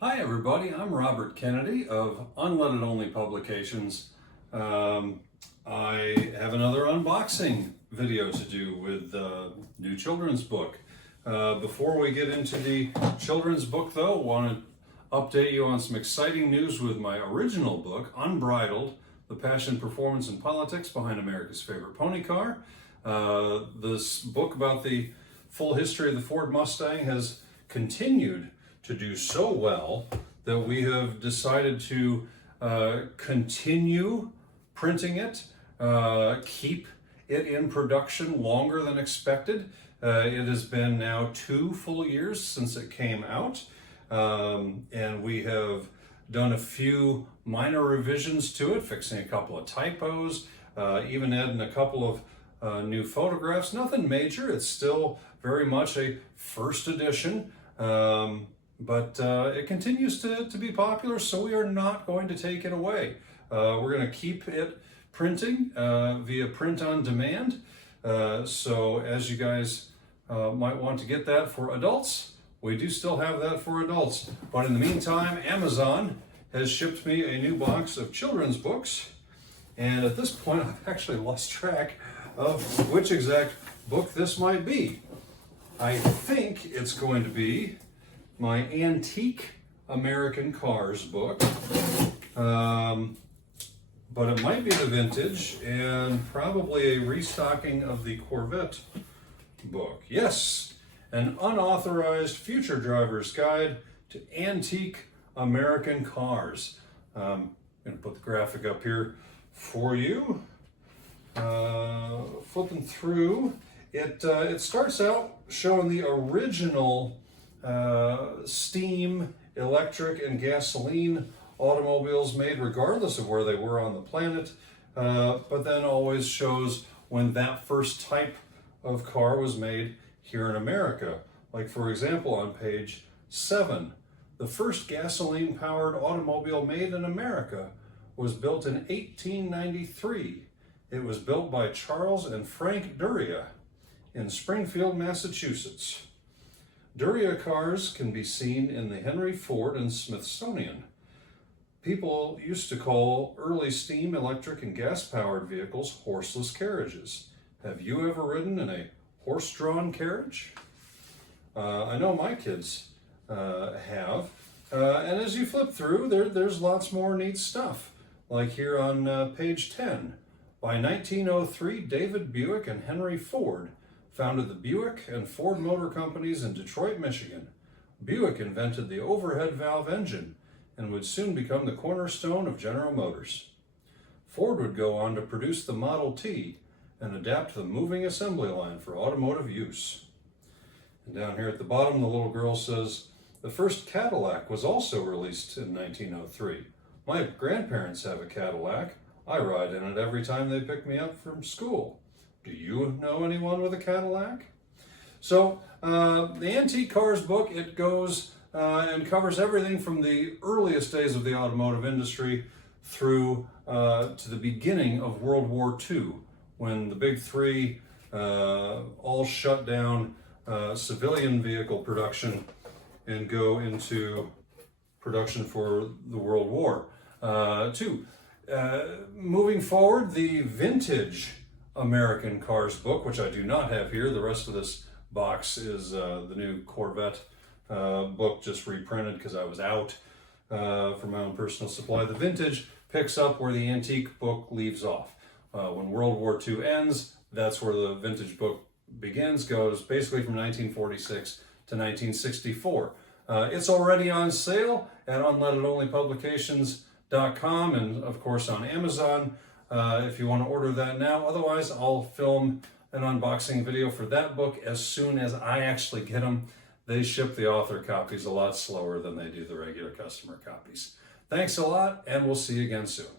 Hi everybody, I'm Robert Kennedy of Unleaded Only Publications. I have another unboxing video to do with a new children's book. Before we get into the children's book though, I want to update you on some exciting news with my original book, Unbridled, The Passion, Performance, and Politics Behind America's Favorite Pony Car. This book about the full history of the Ford Mustang has continued to do so well that we have decided to continue printing it, keep it in production longer than expected. It has been now 2 full years since it came out, and we have done a few minor revisions to it, fixing a couple of typos, even adding a couple of new photographs. Nothing major. It's still very much a first edition. But it continues to be popular, so we are not going to take it away. We're going to keep it printing via print on demand. So as you guys might want to get that for adults, we do still have that for adults. But in the meantime, Amazon has shipped me a new box of children's books. And at this point, I've actually lost track of which exact book this might be. I think it's going to be my Antique American Cars book, but it might be the vintage and probably a restocking of the Corvette book. Yes, an unauthorized future driver's guide to antique American cars. I'm going to put the graphic up here for you. Flipping through, it starts out showing the original steam, electric, and gasoline automobiles made regardless of where they were on the planet, but then always shows when that first type of car was made here in America. Like for example on page 7, the first gasoline-powered automobile made in America was built in 1893. It was built by Charles and Frank Duryea in Springfield, Massachusetts. Duryea cars can be seen in the Henry Ford and Smithsonian. People used to call early steam, electric, and gas-powered vehicles horseless carriages. Have you ever ridden in a horse-drawn carriage? I know my kids have. And as you flip through, there's lots more neat stuff. Like here on page 10. By 1903, David Buick and Henry Ford founded the Buick and Ford Motor Companies in Detroit, Michigan. Buick invented the overhead valve engine and would soon become the cornerstone of General Motors. Ford would go on to produce the Model T and adapt the moving assembly line for automotive use. And down here at the bottom, the little girl says, the first Cadillac was also released in 1903. My grandparents have a Cadillac. I ride in it every time they pick me up from school. Do you know anyone with a Cadillac? So the Antique Cars book, it goes and covers everything from the earliest days of the automotive industry through to the beginning of World War II, when the big three all shut down civilian vehicle production and go into production for the World War II. Moving forward, the vintage American Cars book, which I do not have here. The rest of this box is the new Corvette book, just reprinted because I was out for my own personal supply. The vintage picks up where the antique book leaves off. When World War II ends, that's where the vintage book begins, goes basically from 1946 to 1964. It's already on sale at unleadedonlypublications.com and of course on Amazon. If you want to order that now. Otherwise, I'll film an unboxing video for that book as soon as I actually get them. They ship the author copies a lot slower than they do the regular customer copies. Thanks a lot, and we'll see you again soon.